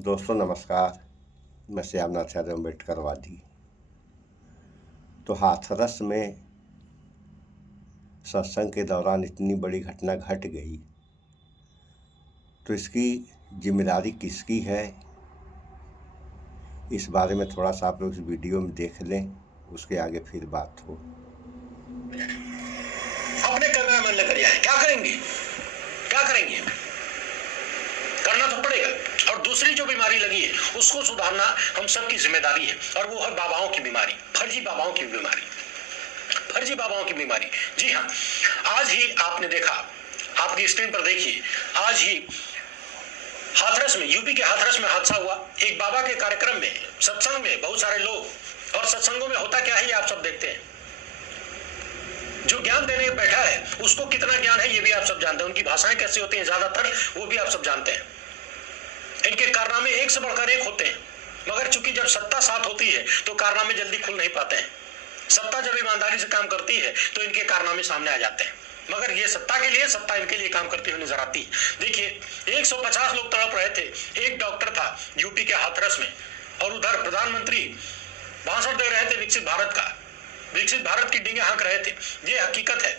दोस्तों नमस्कार। मैं श्यामनाथ यादव अम्बेडकरवादी। तो हाथरस में सत्संग के दौरान इतनी बड़ी घटना घट गई, तो इसकी जिम्मेदारी किसकी है, इस बारे में थोड़ा सा आप लोग इस वीडियो में देख लें, उसके आगे फिर बात हो। अपने करना मन लेकर जाए, क्या करेंगे करना तो पड़ेगा। और दूसरी जो बीमारी लगी है उसको सुधारना हम सबकी जिम्मेदारी है, और वो है बाबाओं की बीमारी, फर्जी बाबाओं की बीमारी। जी हाँ, आज ही आपने देखा, आपकी स्क्रीन पर देखिए, आज ही हाथरस में, यूपी के हाथरस में हादसा हुआ। एक बाबा के कार्यक्रम में, सत्संग में बहुत सारे लोग, और सत्संगों में होता क्या है आप सब देखते हैं। जो ज्ञान देने बैठा है उसको कितना ज्ञान है ये भी आप सब जानते हैं, उनकी भाषाएं कैसी होती हैं ज्यादातर वो भी आप सब जानते हैं। इनके कारनामे एक से बढ़कर एक होते हैं, मगर चूंकि जब सत्ता साथ होती है तो कारनामे जल्दी खुल नहीं पाते हैं। सत्ता जब ईमानदारी से काम करती है तो इनके कारनामे सामने आ जाते हैं, मगर ये सत्ता इनके लिए काम करती हुई नजर आती है। देखिए, 150 लोग तड़प रहे थे। एक डॉक्टर था यूपी के हाथरस में, और उधर प्रधानमंत्री भाषण दे रहे थे विकसित भारत की डींगे हाँक रहे थे। ये हकीकत है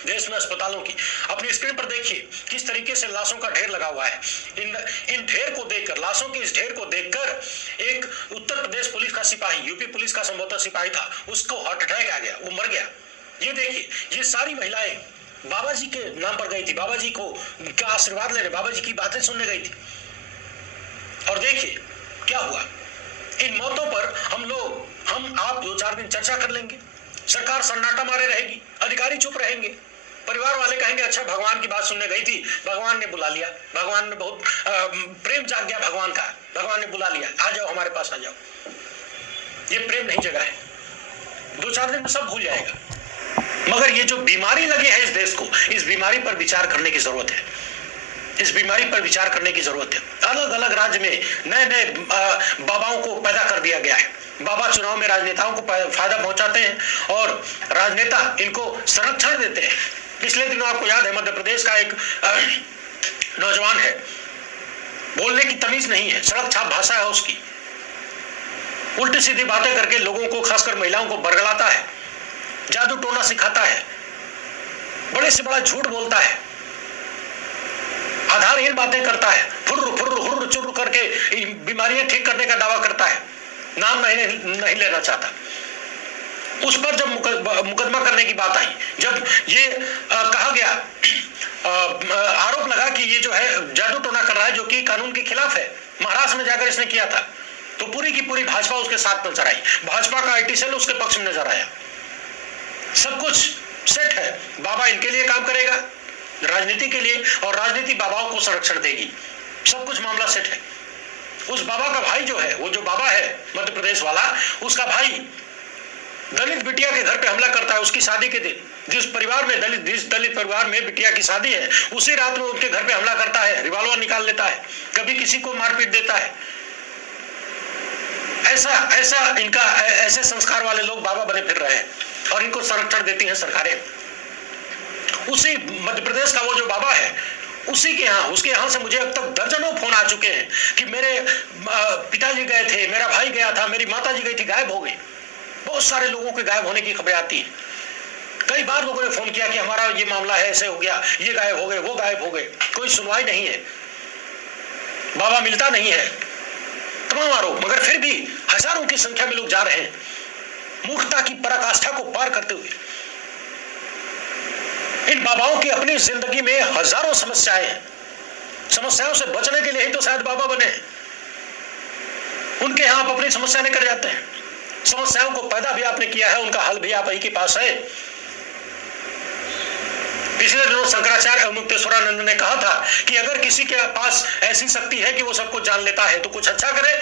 देश में अस्पतालों की। अपनी स्क्रीन पर देखिए किस तरीके से लाशों का ढेर लगा हुआ है। इन ढेर को देखकर, लाशों के इस ढेर को देखकर एक उत्तर प्रदेश पुलिस का सिपाही, यूपी पुलिस का संभवतः सिपाही था, उसको हार्ट अटैक आ गया, वो मर गया। ये देखिए, ये सारी महिलाएं बाबा जी के नाम पर गई थी, बाबा जी को का आशीर्वाद लेने, बाबा जी की बातें सुनने गई थी। और देखिए क्या हुआ। इन मौतों पर हम आप 2-4 दिन चर्चा कर लेंगे, सरकार सन्नाटा मारे रहेगी, अधिकारी चुप रहेंगे, परिवार वाले कहेंगे अच्छा भगवान की बात सुनने गई थी, भगवान ने बुला लिया, भगवान ने बहुत प्रेम जाग गया भगवान का, भगवान ने बुला लिया, आ जाओ हमारे पास आ जाओ। ये प्रेम नहीं जगा है, 2-4 दिन में सब भूल जाएगा। मगर ये जो बीमारी लगी है इस देश को, इस बीमारी पर विचार करने की जरूरत है। अलग अलग राज्य में नए बाबाओं को पैदा कर दिया गया है। बाबा चुनाव में राजनेताओं को फायदा पहुंचाते हैं और राजनेता इनको संरक्षण देते हैं। पिछले दिनों आपको याद है, मध्य प्रदेश का एक नौजवान है, बोलने की तमीज नहीं है, सड़क छाप भाषा है उसकी, उल्टी सीधी बातें करके लोगों को, खासकर महिलाओं को बरगलाता है, जादू टोना सिखाता है, बड़े से बड़ा झूठ बोलता है, आधारहीन बातें करता है, फुर्र चुर्र करके बीमारियां ठीक करने का दावा करता है, नाम नहीं लेना चाहता। उस पर जब मुकदमा करने की बात आई, जब ये कहा गया, आरोप लगा कि ये जो है जादू टोना कर रहा है जो कि कानून के खिलाफ है, महाराष्ट्र में जाकर इसने किया था, तो पूरी की पूरी भाजपा उसके साथ नजर आई, भाजपा का आईटी सेल उसके पक्ष में नजर आया। सब कुछ सेट है, बाबा इनके लिए काम करेगा, राजनीति के लिए, और राजनीति बाबाओं को संरक्षण देगी, सब कुछ मामला सेट है। उस बाबा का भाई जो है, वो जो बाबा है मध्य प्रदेश वाला, उसका भाई दलित बिटिया के घर पे हमला करता है उसकी शादी के दिन। जिस दलित परिवार में बिटिया की शादी है, उसी रात में उनके घर पे हमला करता है, रिवॉल्वर निकाल लेता है, कभी किसी को मारपीट देता है। ऐसे संस्कार वाले लोग बाबा बने फिर रहे हैं, और इनको संरक्षण देती हैं सरकारें। उसी मध्य प्रदेश का वो जो बाबा है, उसके यहाँ से मुझे अब तक दर्जनों फोन आ चुके हैं कि मेरे पिताजी गए थे, मेरा भाई गया था, मेरी माताजी गई थी, गायब हो गई। बहुत सारे लोगों के गायब होने की खबरें आती हैं। कई बार लोगों ने फोन किया कि हमारा ये मामला है, ऐसे हो गया, ये गायब हो गए, वो गायब हो गए, कोई सुनवाई नहीं है, बाबा मिलता नहीं है, तमाम आरोप। मगर फिर भी हजारों की संख्या में लोग जा रहे हैं, मूर्खता की पराकाष्ठा को पार करते हुए। इन बाबाओं की अपनी जिंदगी में हजारों समस्याएं हैं, समस्याओं से बचने के लिए ही तो शायद बाबा बने हैं। उनके यहां आप अपनी समस्या लेकर जाते हैं, समस्याओं को पैदा भी आपने किया है, उनका हल भी आप ही के पास है। पिछले दिनों शंकराचार्य और मुक्तेश्वरानंद ने कहा था कि अगर किसी के पास ऐसी शक्ति है कि वो सब कुछ जान लेता है तो कुछ अच्छा करे।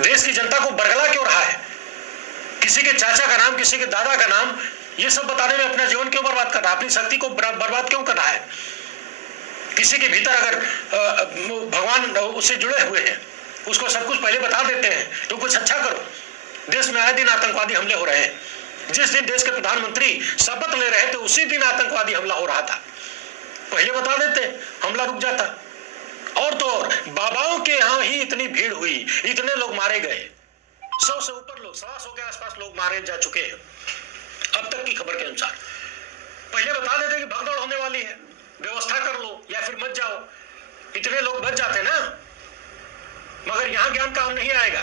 देश की जनता को बरगला क्यों रहा है? किसी के चाचा का नाम, किसी के दादा का नाम, ये सब बताने में अपना जीवन क्यों बर्बाद कर रहा है? अपनी शक्ति को बर्बाद क्यों कर रहा है? किसी के भीतर अगर भगवान उससे जुड़े हुए हैं, उसको सब कुछ पहले बता देते हैं तो कुछ अच्छा करो। देश में आए दिन आतंकवादी हमले हो रहे हैं, जिस दिन देश के प्रधानमंत्री शपथ ले रहे थे उसी दिन आतंकवादी हमला हो रहा था। पहले बता देते, हमला रुक जाता। और तो और बाबाओं के यहाँ ही इतनी भीड़ हुई, इतने लोग मारे गए, 100 से ऊपर लोग, 125 के आसपास लोग मारे जा चुके हैं अब तक की खबर के अनुसार। पहले बता देते कि भगदड़ होने वाली है, व्यवस्था कर लो या फिर मत जाओ, इतने लोग बच जाते ना। मगर यहां ज्ञान काम नहीं आएगा।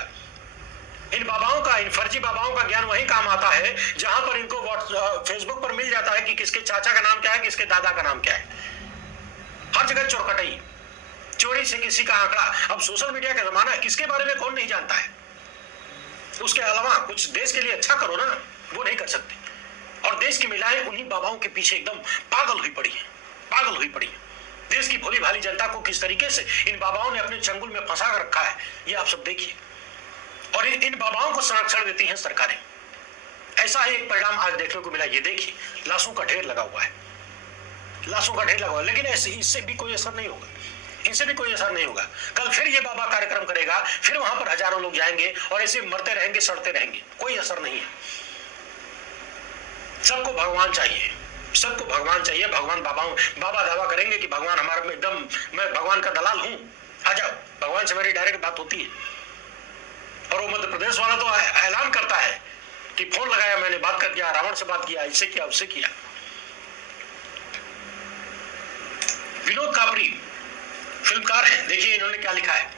इन बाबाओं का, इन फर्जी बाबाओं का ज्ञान वहीं काम आता है जहां पर इनको फेसबुक पर मिल जाता है कि किसके चाचा का नाम क्या है, किसके दादा का नाम क्या है। हर जगह चोरकटई, चोरी से किसी का आंकड़ा। अब सोशल मीडिया का जमाना है, किसके बारे में कौन नहीं जानता है। उसके अलावा कुछ देश के लिए अच्छा करो ना, वो नहीं कर सकते। और देश की महिलाएं उन्हीं बाबाओं के पीछे एकदम पागल हुई पड़ी है, पागल हुई पड़ी है। देश की भोली भाली जनता को किस तरीके से इन बाबाओं ने अपने चंगुल में फंसा कर रखा है, ये आप सब देखिए। और इन बाबाओं को संरक्षण देती हैं सरकारें। ऐसा ही एक परिणाम आज देखने को मिला। ये देखिए, लाशों का ढेर लगा हुआ है, लाशों का ढेर लगा हुआ है। लेकिन इससे भी कोई असर नहीं होगा, इनसे भी कोई असर नहीं होगा। कल फिर ये बाबा कार्यक्रम करेगा, फिर वहां पर हजारों लोग जाएंगे और ऐसे मरते रहेंगे, सड़ते रहेंगे, कोई असर नहीं है। सबको भगवान चाहिए, सबको भगवान चाहिए। भगवान बाबा दावा करेंगे कि भगवान हमारे में एकदम, मैं भगवान का दलाल हूं, आ जाओ। भगवान से मेरी डायरेक्ट बात होती है। और वो मध्य प्रदेश वाला तो ऐलान करता है कि फोन लगाया मैंने, बात कर दिया, रावण से बात किया, इससे किया, उससे किया। विनोद कापरी फिल्मकार है, देखिए इन्होंने क्या लिखा है।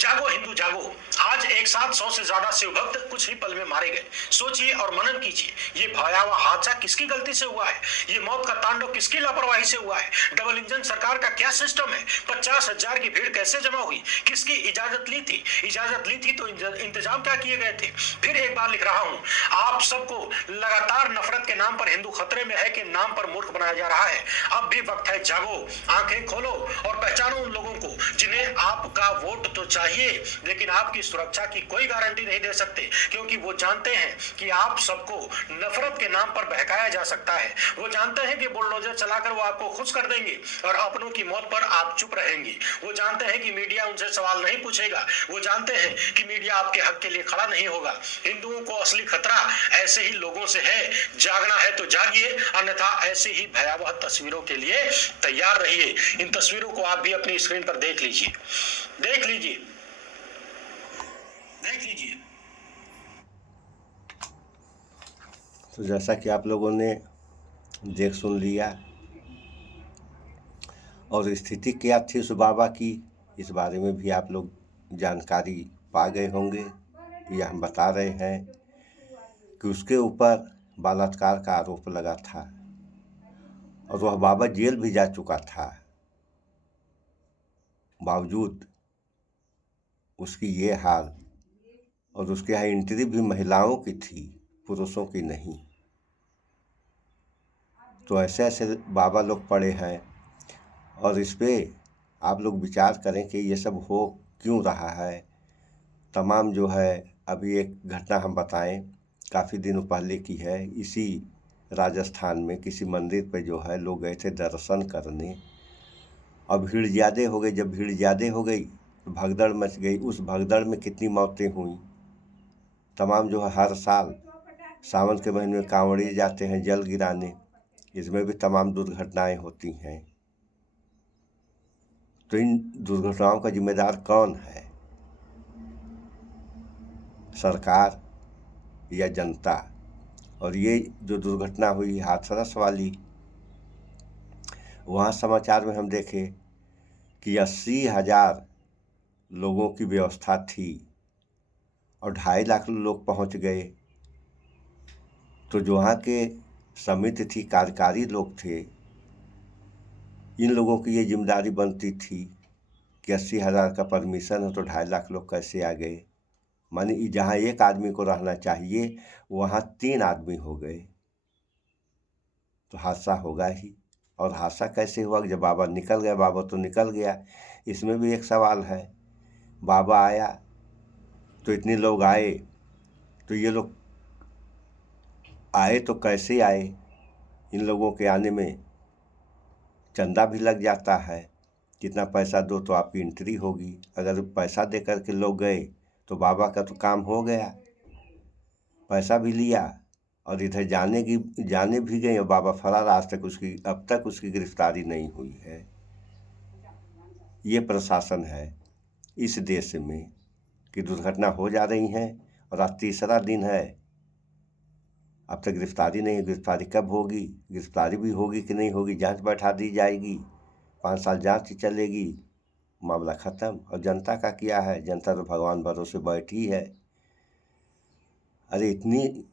जागो हिंदू जागो, आज एक साथ 100 से ज्यादा शिव भक्त कुछ ही पल में मारे गए। सोचिए और मनन कीजिए, ये भयावह हादसा किसकी गलती से हुआ है? ये मौत का तांडव किसकी लापरवाही से हुआ है? डबल इंजन सरकार का क्या सिस्टम है? 50,000 की भीड़ कैसे जमा हुई? किसकी इजाजत ली थी? इजाजत ली थी तो इंतजाम क्या किए गए थे? फिर एक बार लिख रहा हूं, आप सबको लगातार नफरत के नाम पर हिंदू खतरे में है के नाम पर मूर्ख बनाया जा रहा है। अब भी वक्त है, जागो, आंखें खोलो और पहचानो उन लोगों को जिन्हें आपका वोट तो चाहिए, लेकिन आपकी सुरक्षा की कोई गारंटी नहीं दे सकते, क्योंकि वो जानते हैं कि आप सबको नफरत के नाम पर बहकाया जा सकता है। वो जानते हैं कि बुलडोजर चलाकर वो आपको खुश कर देंगे और अपनों की मौत पर आप चुप रहेंगे। वो जानते हैं कि मीडिया उनसे सवाल नहीं पूछेगा। वो जानते हैं कि मीडिया आपके हक के लिए खड़ा नहीं होगा। हिंदुओं को असली खतरा ऐसे ही लोगों से है। जागना है तो जागिए, अन्यथा ऐसी ही भयावह तस्वीरों के लिए तैयार रहिए। इन तस्वीरों को आप भी अपनी स्क्रीन पर देख लीजिए, देख लीजिए, देख लीजिए। तो जैसा कि आप लोगों ने देख सुन लिया और स्थिति क्या थी उस बाबा की, इस बारे में भी आप लोग जानकारी पा गए होंगे। ये हम बता रहे हैं कि उसके ऊपर बलात्कार का आरोप लगा था और वह बाबा जेल भी जा चुका था। बावजूद उसकी ये हाल, और उसके यहाँ एंट्री भी महिलाओं की थी, पुरुषों की नहीं। तो ऐसे ऐसे बाबा लोग पड़े हैं और इस पे आप लोग विचार करें कि ये सब हो क्यों रहा है। तमाम जो है, अभी एक घटना हम बताएं, काफ़ी दिनों पहले की है। इसी राजस्थान में किसी मंदिर पे जो है लोग गए थे दर्शन करने, अब भीड़ ज़्यादा हो गई। जब भीड़ ज़्यादा हो गई तो भगदड़ मच गई। उस भगदड़ में कितनी मौतें हुई। तमाम जो है, हर साल सावन के महीने में कांवड़ी जाते हैं जल गिराने, इसमें भी तमाम दुर्घटनाएं होती हैं। तो इन दुर्घटनाओं का जिम्मेदार कौन है? सरकार या जनता? और ये जो दुर्घटना हुई हाथरस वाली, वहाँ समाचार में हम देखे कि 80,000 लोगों की व्यवस्था थी और 2.5 लाख लोग पहुँच गए। तो जो वहाँ के समिति थी, कार्यकारी लोग थे, इन लोगों की ये जिम्मेदारी बनती थी कि 80,000 का परमिशन हो तो 2.5 लाख लोग कैसे आ गए। माने जहाँ एक आदमी को रहना चाहिए वहाँ 3 आदमी हो गए, तो हादसा होगा ही। और हादसा कैसे हुआ? जब बाबा निकल गया, बाबा तो निकल गया। इसमें भी एक सवाल है, बाबा आया तो इतने लोग आए, तो ये लोग आए तो कैसे आए? इन लोगों के आने में चंदा भी लग जाता है, कितना पैसा दो तो आपकी एंट्री होगी। अगर पैसा दे कर के लोग गए तो बाबा का तो काम हो गया, पैसा भी लिया और इधर जाने भी गए और बाबा फरार। आज तक अब तक उसकी गिरफ्तारी नहीं हुई है। ये प्रशासन है इस देश में कि दुर्घटना हो जा रही हैं और आज तीसरा दिन है, अब तक गिरफ्तारी नहीं। गिरफ्तारी कब होगी? गिरफ्तारी भी होगी कि नहीं होगी, जांच बैठा दी जाएगी, 5 साल जांच चलेगी, मामला ख़त्म। और जनता का क्या है? जनता तो भगवान भरोसे बैठी है। अरे इतनी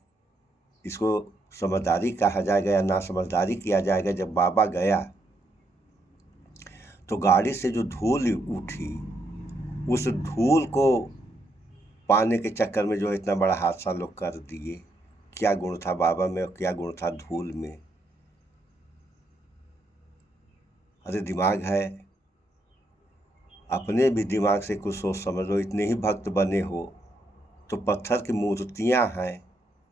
इसको समझदारी कहा जाएगा या ना समझदारी किया जाएगा? जब बाबा गया तो गाड़ी से जो धूल उठी, उस धूल को पाने के चक्कर में जो है इतना बड़ा हादसा लोग कर दिए। क्या गुण था बाबा में और क्या गुण था धूल में? अरे दिमाग है, अपने भी दिमाग से कुछ सोच समझ लो। इतने ही भक्त बने हो तो पत्थर की मूर्तियां हैं,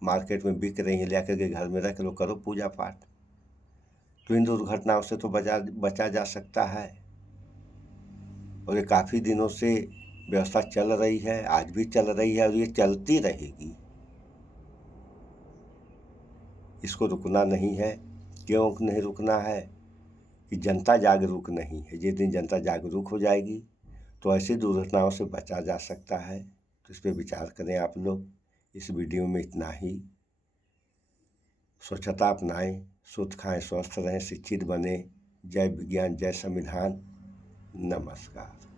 मार्केट में बिक रही हैं, लेकर के घर में रख लो, करो पूजा पाठ। तो इन दुर्घटनाओं से तो बचा जा सकता है। और ये काफ़ी दिनों से व्यवस्था चल रही है, आज भी चल रही है और ये चलती रहेगी। इसको रुकना नहीं है। क्यों नहीं रुकना है? कि जनता जागरूक नहीं है। जिस दिन जनता जागरूक हो जाएगी तो ऐसी दुर्घटनाओं से बचा जा सकता है। तो इस पर विचार करें आप लोग। इस वीडियो में इतना ही। स्वच्छता अपनाएं, शुद्ध खाएं, स्वस्थ रहें, शिक्षित बने। जय विज्ञान, जय संविधान। नमस्कार।